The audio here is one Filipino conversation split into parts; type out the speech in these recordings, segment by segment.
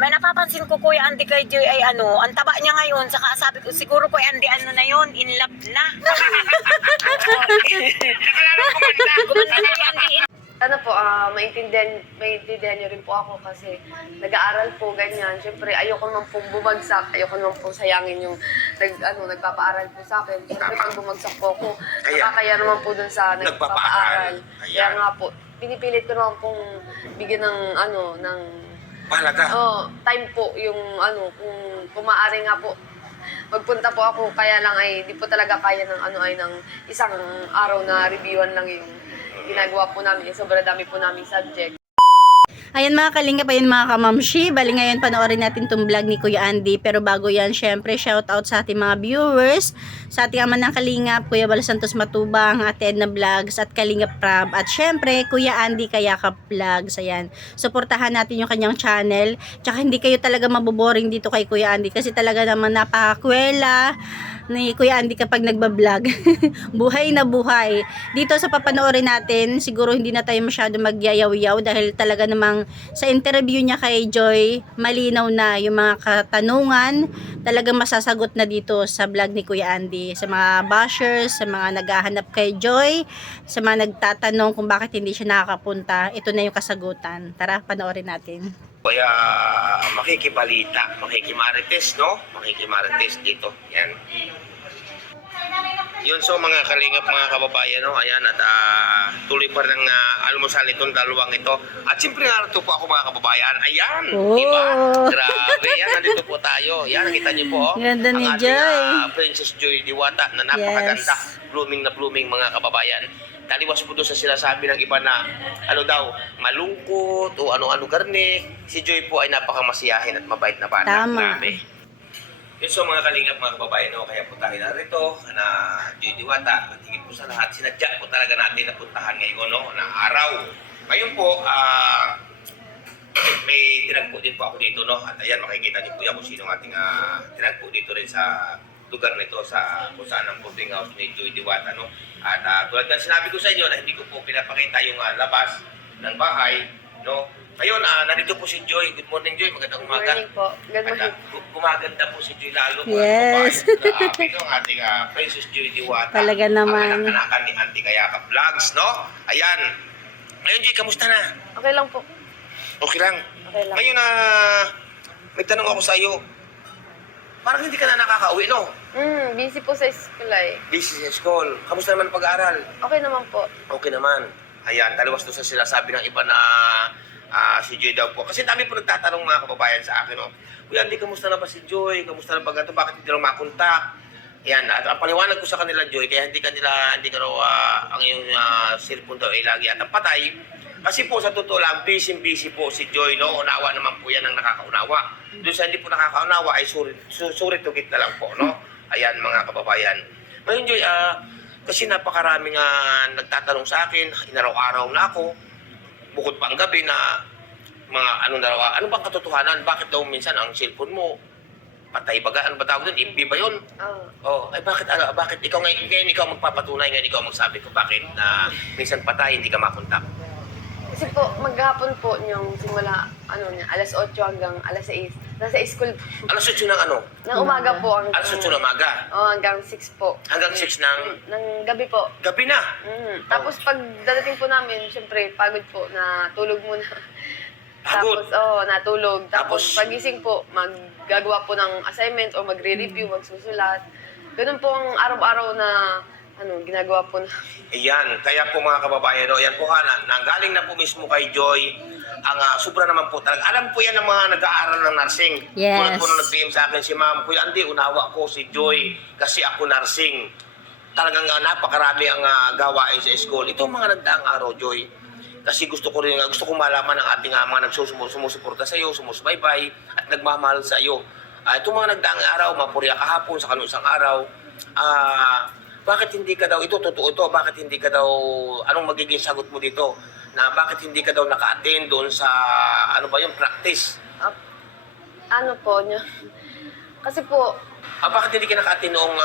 may napapansin ko Kuya Andy kay Joy ay ano, ang taba niya ngayon, saka sabi ko siguro Kuya Andy ano na yon, in love na. Gumanda Kuya Andy. Ano po, maintindihan niyo rin po ako kasi nag-aaral po ganyan. Siyempre, ayoko naman pong bumagsak, ayoko naman pong sayangin yung nagpapaaral po sa akin. Siyempre, pag bumagsak po ako, nakakaya naman po dun sa nagpapaaral. Kaya nga po, pinipilit ko naman pong bigyan ng Mahalaga. time po yung kung maaari nga po magpunta po ako, kaya lang ay di po talaga kaya ng isang araw na reviewan lang yung ginagawa po namin. Sobrang dami po namin subject. Ayan mga kalingap, ayan mga kamamshi, bali ngayon panoorin natin tong vlog ni Kuya Andy. Pero bago yan, syempre shout out sa ating mga viewers, sa ating ama ng kalingap, Kuya Bal Santos Matubang, Ate Edna Vlogs at Kalingap Prab, at syempre Kuya Andy Kayakap Vlogs. Ayan, suportahan natin yung kanyang channel, tsaka hindi kayo talaga maboboring dito kay Kuya Andy kasi talaga naman napakakwela ni Kuya Andy kapag nagbablog. Buhay na buhay. Dito sa papanoorin natin, siguro hindi na tayo masyado magyayaw-yaw dahil talaga namang sa interview niya kay Joy, malinaw na yung mga katanungan, talagang masasagot na dito sa vlog ni Kuya Andy. Sa mga bashers, sa mga naghahanap kay Joy, sa mga nagtatanong kung bakit hindi siya nakakapunta, ito na yung kasagutan. Tara, panoorin natin. Kaya makikibalita, makikimarites, no? Makikimarites dito. Yan. Yun, so mga kalingap, mga kababayan, no? Ayan, at tuloy pa ng almusal itong dalawang ito. At siyempre narito po ako, mga kababayan. Ayan, di ba? Grabe, yan, nandito po tayo. Yan, nakita niyo po, Ganda ni ang ating Joy. Princess Joy Diwata na napakaganda. Yes. Blooming na blooming, mga kababayan. Taliwas po doon sa sinasabi ng iba na ano daw, malungkot o ano-ano garne. Si Joy po ay napakamasiyahin at mabait na bata. Tama. Grabe. Yun, so mga kalingap, mga kababayan, no, kaya po tayo narito na Joy Diwata. At higit po sa lahat, sinadya po talaga natin na puntahan ngayon, no, na araw. Ngayon po, may tinagpo din po ako dito, no. At ayan, makikita niyo po yan kung sino ang ating tinagpo dito rin sa lugar nito sa kung saan ang boarding house ni Joy Diwata, no. At tulad ng sinabi ko sa inyo na hindi ko po pinapakita yung labas ng bahay, no. Ngayon, nandito po si Joy. Good morning, Joy. Magandang umaga. Good morning po. Good morning. At gumaganda po si Joy lalo. Yes. Grabe, no, ang ating Princess Joy Diwata. Talaga naman. Ang anak-anakan ni Auntie Kayakap Vlogs, no. Ayan. Ngayon, Joy, kamusta na? Okay lang po. Okay lang. Okay lang. Ngayon, may tanong ako sa iyo. Parang hindi ka na nakakauwi, no? Busy po sa school ay. Busy sa school. Kamusta naman pag-aaral? Okay naman po. Okay naman. Ayan, taliwas doon sa sinasabi ng iba na si Joy daw po. Kasi dami po nagtatanong mga kababayan sa akin, no? Kuya, hindi, kamusta na ba si Joy? Kamusta na ba ganito? Bakit hindi raw makontak? Ayan, at ang paliwanag ko sa kanila, Joy, kaya hindi ka raw ang iyong cellphone daw ay lagi at ang patay. Kasi po sa totoo lang, busy po si Joy, no? Unawa naman po yan ang nakakaunawa. Doon sa hindi po nakakaunawa ay suri tugit na lang po, no? Ayan, mga kababayan. Ngayon, Joy, kasi napakaraming nagtatanong sa akin, inaraw-araw na ako, bukod pa ang gabi na mga ano bang katotohanan? Bakit daw minsan ang cellphone mo patay baga? Ano ba tawag doon? FB ba yun? Oh, ay bakit ikaw ngayon ikaw magpapatunay, ngayon ikaw magsabi kung bakit na minsan patay, hindi ka makontak? Kasi po, maghapon po yung simula, alas 8 hanggang alas 6. Nasa school po. Alas 8 ng ano? Ng umaga po. Alas 8 ng umaga? Hanggang 6 po. Hanggang 6 ng gabi po. gabi na? Tapos pag dadating po namin, syempre, pagod po, natulog muna. Pagod? Tapos, natulog. Tapos, Tapos? pagising po, maggagawa po ng assignment o magre-review, magsusulat. Ganun po ang araw-araw na ginagawa po namin. Ayan, kaya po mga kababayan, no, yan po nanggaling na po mismo kay Joy, ang sobra naman po talaga. Alam po yan ng mga nag-aaral ng nursing. Yes. Tulad po nung nag-PM sa akin si Ma'am, Kuya Andy, unawa ko si Joy kasi ako nursing. Talagang napakarami ang gawain sa school. Ito ang mga nagdaang araw, Joy. Kasi gusto ko malaman ng ating mga sumusuporta sa iyo, sumusubaybay at nagmamahal sa iyo. Itong mga nagdaang araw, mapurya kahapon sa kanusang araw, bakit hindi ka daw, ito totoo ito, bakit hindi ka daw, anong magiging sagot mo dito? Na bakit hindi ka daw naka-attend doon sa, practice? Kasi po, Bakit hindi ka naka-attend noong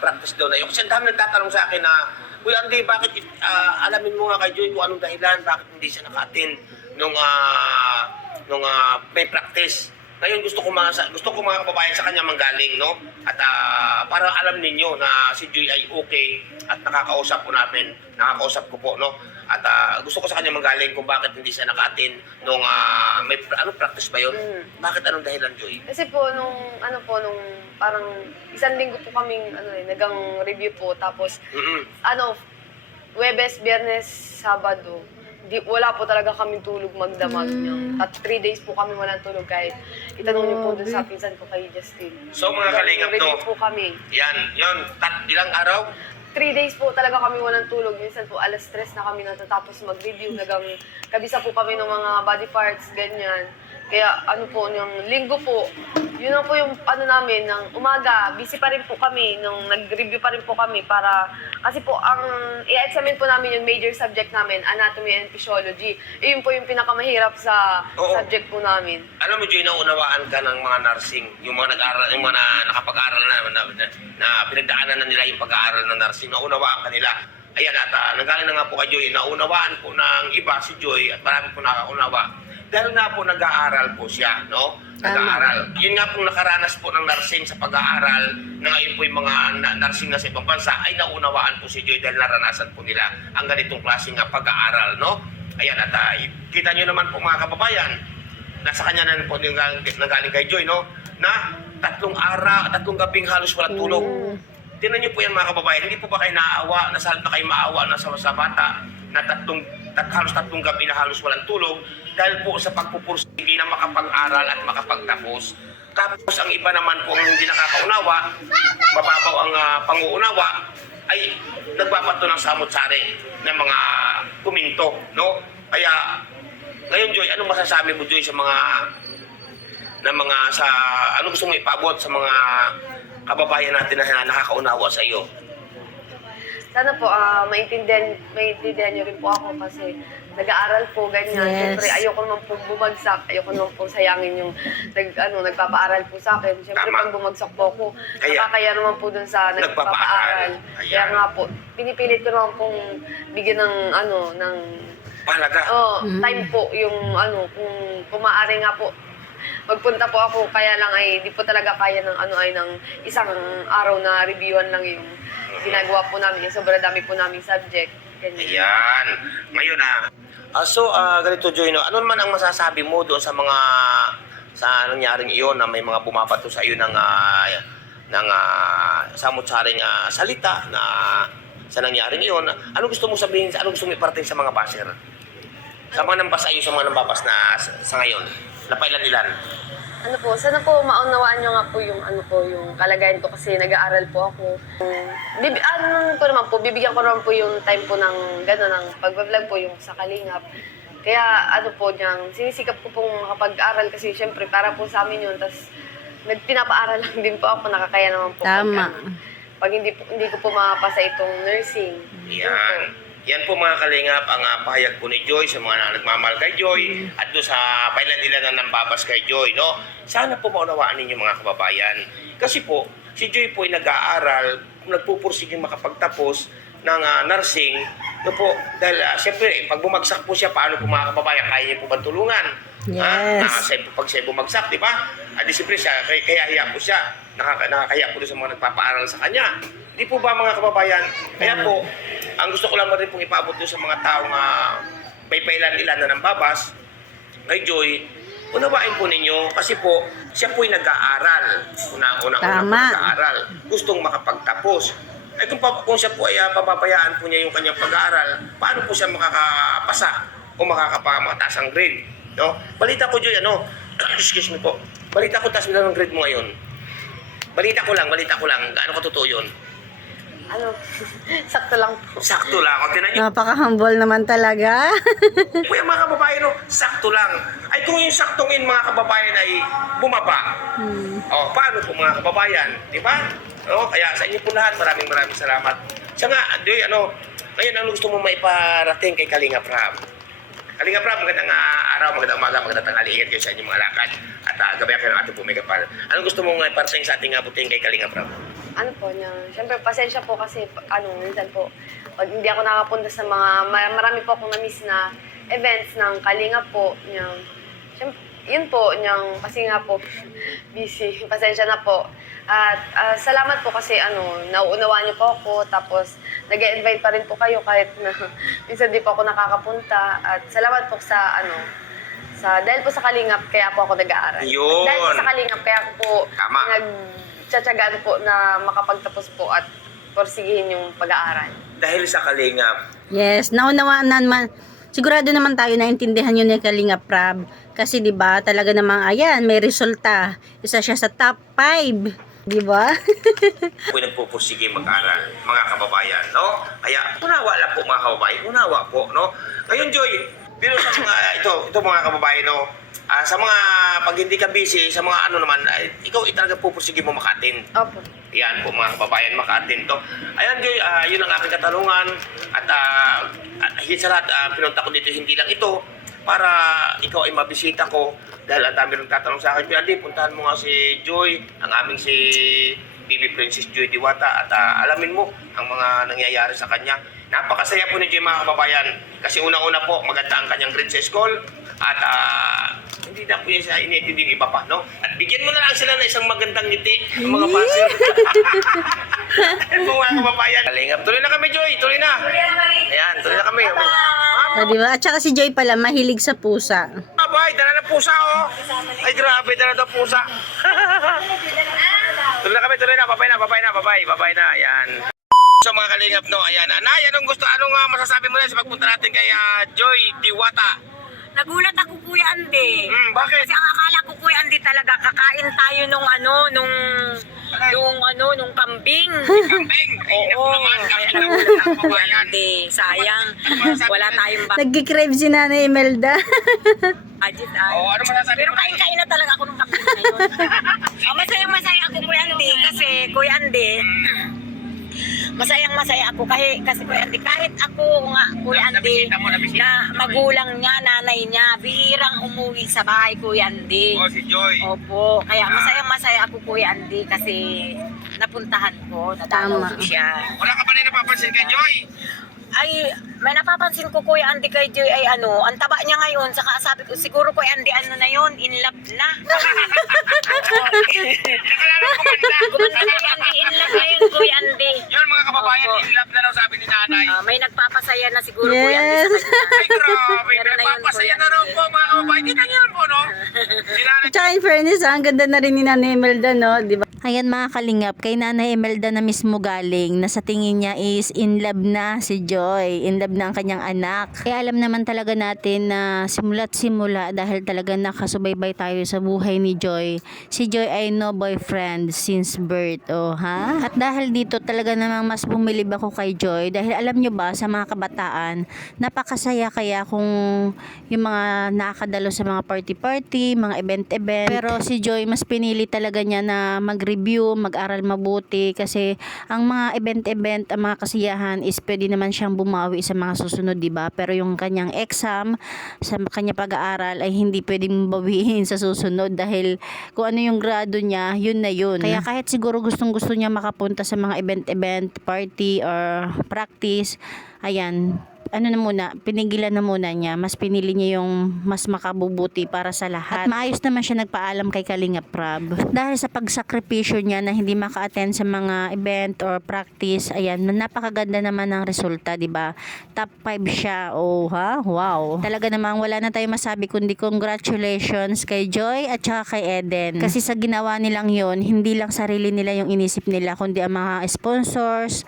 practice daw na yun? Kasi ang dami nagtatanong sa akin na, Kuya Andy, bakit alamin mo nga kay Joy kung anong dahilan, bakit hindi siya naka-attend nung may practice. Ngayon gusto ko mga kababayan sa kanya manggaling, no? At para alam ninyo na si Joy ay okay at nakakausap ko po, no? At gusto ko sa kanya manggaling kung bakit hindi siya naka-attend nung may practice ba 'yon? Bakit anong dahilan, Joy? Kasi po, nung parang isang linggo po kaming, nagang review po, tapos, Huwebes, Biyernes, Sabado, wala po talaga kaming tulog magdamag niya. At 3 days po kami walang tulog kahit itanong niyo po dun sa pinsan ko kay Justin. So mga kalingap, review no? po kami. Yan, ilang araw? 3 days po talaga kami walang tulog. Minsan po alas 3 na kami natatapos mag-review. Kabisa po kami ng mga body parts, ganyan. Kaya yung linggo po, yun na po yung namin, ng umaga, busy pa rin po kami, nung nag-review pa rin po kami kasi po ang i-examine po namin yung major subject namin, anatomy and physiology. Yun po yung pinakamahirap sa subject po namin. Alam mo, Joy, naunawaan ka ng mga nursing, yung mga nag-aaral, yung mga nakapag-aaral na pinagdaanan na nila yung pag-aaral ng nursing, naunawaan ka nila. Ayan, at nanggaling na nga po kay Joy, naunawaan po ng iba si Joy at marami po nakaunawa. Dahil nga po nag-aaral po siya, no? Nag-aaral. Yun nga po nakaranas po ng nursing sa pag-aaral na ngayon po yung mga nursing na sa ibang bansa ay naunawaan po si Joy dahil naranasan po nila ang ganitong klaseng pag-aaral, no? Ayan, at kita nyo naman po mga kababayan, nasa kanya na po nanggaling kay Joy, no? Na 3 gabing halos walang tulog. Tingnan nyo po yan mga kababayan, hindi po ba kayo naaawa, nasalit na kayo maawa na sa bata na halos 3 gabi na halos walang tulog dahil po sa pagpupursige na makapag-aral at makapagtapos. Tapos ang iba naman po ang hindi nakakaunawa, mababaw ang panguunawa, ay nagbabato ng samot-sari ng mga kuminto, no? Kaya ngayon, Joy, anong masasabi mo, Joy, ano gusto mo ipaabot sa mga kababayan natin na nakakaunawa sa iyo? Sana po, maintindihan niyo rin po ako kasi nag-aaral po, ganyan. Yes. Siyempre, ayoko naman po bumagsak, ayoko naman po sayangin yung nagpapaaral po sa akin. Siyempre, Tama. pag bumagsak po ako, Kaya, nakakaya naman po dun sa nagpapaaral. Ayan. Kaya nga po, pinipilit ko naman pong bigyan ng, Mahalaga. time po, yung, kung maaari nga po, magpunta po ako, kaya lang ay di po talaga kaya ng isang araw na reviewan lang yung ginagawa po namin. Sobrang dami po namin subject. Ganyan. Ayan. Ngayon ganito, Joy, no? Ano naman ang masasabi mo doon sa nangyaring iyon na may mga bumabato sa iyo ng samut-saring salita na sa nangyaring iyon? Ano gusto mo sabihin, ano gusto mo iparating sa mga baser? Sa mga nambas sa iyo, sa mga nambabas na sa ngayon? Napailan-ilan? Sana po maunawaan nyo nga po yung yung kalagayan ko kasi nag-aaral po ako. Bibigyan ko naman po yung time po ng pag-vlog po yung sa Kalingap. Kaya sinisikap ko pong makapag-aral kasi syempre para po sa amin yun. Tapos pinapaaral lang din po ako, nakakaya naman po. Tama. Pag hindi ko po mapasa itong nursing. Yan po mga kalingap ang pahayag po ni Joy sa mga nagmamahal kay Joy at doon sa pailan-ilan na nambabas kay Joy, no? Sana po maunawaan ninyo mga kababayan. Kasi po, si Joy po ay nag-aaral, nagpupursiging makapagtapos ng nursing, no po, dahil siyempre, pag bumagsak po siya, paano po mga kababayan, kaya niyo po ba tulungan? Yes. Pag siya bumagsak, di ba? Siyempre siya, kaya hiya po siya, nakakaya po doon sa mga nagpapaaral sa kanya. Di po ba mga kababayan? Kaya po, ang gusto ko lang rin pong ipaabot doon sa mga taong may pailan-ilan na nambabas kay Joy, unawain po ninyo kasi po, siya po'y nag-aaral. Una-una po nag-aaral. Gustong makapagtapos. Kung siya po ay pababayaan po niya yung kanyang pag-aaral, paano po siya makakapasa o makakapamataas ang grade? No? Balita ko, Joy, excuse me po. Balita ko, taas mo lang ang grade mo ngayon. Balita ko lang. Gaano ka totoo yun? Sakto lang po. Sakto lang. O, tinan nyo. Napaka-humble naman talaga. Kuya mga kababayan, sakto lang. Ay kung yung saktongin mga kababayan ay bumaba. Paano po mga kababayan? Diba? Kaya sa inyo po lahat, maraming salamat. Siya nga, Joy, ngayon ano gusto mo maiparating kay Kalingap Rab? Kalingap Rab, magandang araw, magandang umaga, magandang tanghali. Ingat kayo sa inyong mga lakad. At gabayan kayo ng ating pumigapal. Anong gusto mong iparating sa ating buting kay Kalingap Rab? Siyempre, pasensya po kasi, minsan po, pag hindi ako nakapunta sa marami po akong na-miss na events ng Kalinga po. Yun po, kasi nga po, busy. Pasensya na po. At salamat po kasi nauunawaan niyo po ako, tapos nag-invite pa rin po kayo kahit na minsan di po ako nakakapunta. At salamat po dahil po sa Kalingap, kaya po ako nag-aaral. Yun. Dahil po sa Kalingap, kaya ako po Tama. nagtsatsagaan po na makapagtapos po at porsigihin yung pag-aaral. Dahil sa Kalingap. Yes, naunawaan naman. Sigurado naman tayo naintindihan yun ni Kalinga Prab. Kasi 'di ba, talaga namang ayan, may resulta. Isa siya sa top 5, 'di ba? Kung nagpupursige mag-aral, mga kababayan, no? Kaya, unawa lang po mga kababayan, unawa po, no? Ngayon, Joy, pero sa mga, ito mga kababayan, no? Sa mga, pag hindi ka busy, sa mga naman, ikaw talaga pupursige mo maka-attend. Opo. Yan po mga kababayan, maka-attend to. Ayan, Joy, yun ang aking katanungan. At higit sa lahat, pinunta ko dito, hindi lang ito, para ikaw ay mabisita ko. Dahil ang dami rin tatanong sa akin, Andy, puntahan mo nga si Joy, ang aming si Baby Princess Joy Diwata, at alamin mo ang mga nangyayari sa kanya. Napakasaya po ni Joy mga kababayan, kasi unang-una po, maganda ang kanyang grade sa school, at hindi na po siya inintindi yung iba pa, no? At bigyan mo na lang sila ng isang magandang ngiti, ng mga pasir. Ayan po mga kababayan. Kalingap, tuloy na kami, Joy, tuloy na. Ayan, tuloy na kami. O, 'di ba? At saka si Joy pala mahilig sa pusa. Abay, dala ng pusa, oh. Ay, grabe, dala ng pusa. Tuloy na kami, tuloy na. Babay na. Ayan. So, mga kalingap, no, ayan. Anay, anong masasabi mo na sa pagpunta natin kay Joy Diwata? Nagulat ako, Kuya Andy. Bakit? Kasi ang akala ko, Kuya Andy, talaga kakain tayo nung kambing. Kambing. Ay, naku naman, kami na mga kababayan. Andy, sayang. Wala tayong Nagki-crave si Nanay Imelda. budget. Oh, ano masasabi Pero mo? kain-kain na talaga ako nung kambing na yun. Masayang-masaya ako, Kuya Andy. Kasi, Kuya Andy, masayang-masaya ako kasi Kuya Andy, kahit ako nga, Kuya Andy, Nabisita. na magulang niya, nanay niya, bihirang umuwi sa bahay, Kuya Andy. Oh, si Joy. Opo, kaya masayang-masaya ako, Kuya Andy, kasi napuntahan ko, nadalaw Tama. ko siya. Wala ka ba na napapansin kay Joy? Ay, may napapansin ko, Kuya Andy, kay Joy, ay ang taba niya ngayon, saka sabi ko, siguro Kuya Andy, na yun, in love na. Nakalala ko man na. Kumanda Kuya Andy, in love na yun, Kuya Andy. Yun, mga kababayan, Opo. in love na raw sabi ni nanay. May nagpapasaya na siguro, Kuya Andy, Yes. sa kanya. Ay, grabe. Meron na yun, Pinagpapasaya Kuya na raw Andy. po, mga kababayan. Kita niyo po, no? Si nanay. At saka in fairness, ang ganda na rin ni Nanay Imelda, no? 'Di ba? Ayan mga kalingap, kay Nanay Imelda na mismo galing, na sa tingin niya is in love na si Joy, in love na ang kanyang anak. Kaya alam naman talaga natin na simula't simula, dahil talaga nakasubaybay tayo sa buhay ni Joy, si Joy ay no boyfriend since birth, ha? At dahil dito talaga namang mas bumilib ako kay Joy, dahil alam nyo ba, sa mga kabataan, napakasaya kaya kung yung mga nakakadalo sa mga party-party, mga event-event. Pero si Joy, mas pinili talaga niya na mag-review, mag-aral mabuti, kasi ang mga event-event, ang mga kasiyahan is pwede naman siyang bumawi sa mga susunod, diba? Pero yung kanyang exam, sa kanya pag-aaral ay hindi pwedeng bawiin sa susunod, dahil kung ano yung grado niya, yun na yun. Kaya kahit siguro gustong-gusto niya makapunta sa mga event-event, party or practice, ayan, pinigilan na muna niya. Mas pinili niya yung mas makabubuti para sa lahat. At maayos naman siya nagpaalam kay Kalinga Prab. Dahil sa pagsakripisyo niya na hindi maka-attend sa mga event or practice, ayan, napakaganda naman ng resulta, diba? Top 5 siya. Oh, ha? Wow. Talaga namang wala na tayong masabi kundi congratulations kay Joy at saka kay Eden. Kasi sa ginawa nilang yon, hindi lang sarili nila yung inisip nila, kundi ang mga sponsors,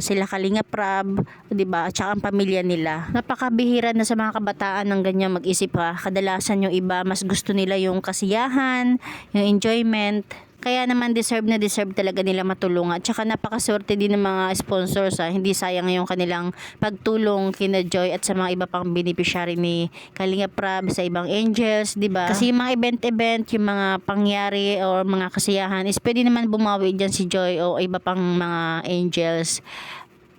sila Kalinga Prab, 'di ba? At saka ang pamilya nila. Napakabihira na sa mga kabataan ng ganyan mag-isip, ha. Kadalasan yung iba mas gusto nila yung kasiyahan, yung enjoyment. Kaya naman deserve talaga nila matulungan. At saka napakaswerte din ng mga sponsors, ha. Hindi sayang yung kanilang pagtulong kina Joy at sa mga iba pang beneficiary ni Kalinga Prab, sa ibang angels, 'di ba? Kasi yung mga event, yung mga pangyari o mga kasiyahan is pwede naman bumawi diyan si Joy o iba pang mga angels.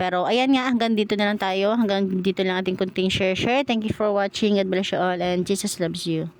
Pero ayan nga, hanggang dito na lang tayo. Hanggang dito lang ating kunting share. Thank you for watching. God bless you all and Jesus loves you.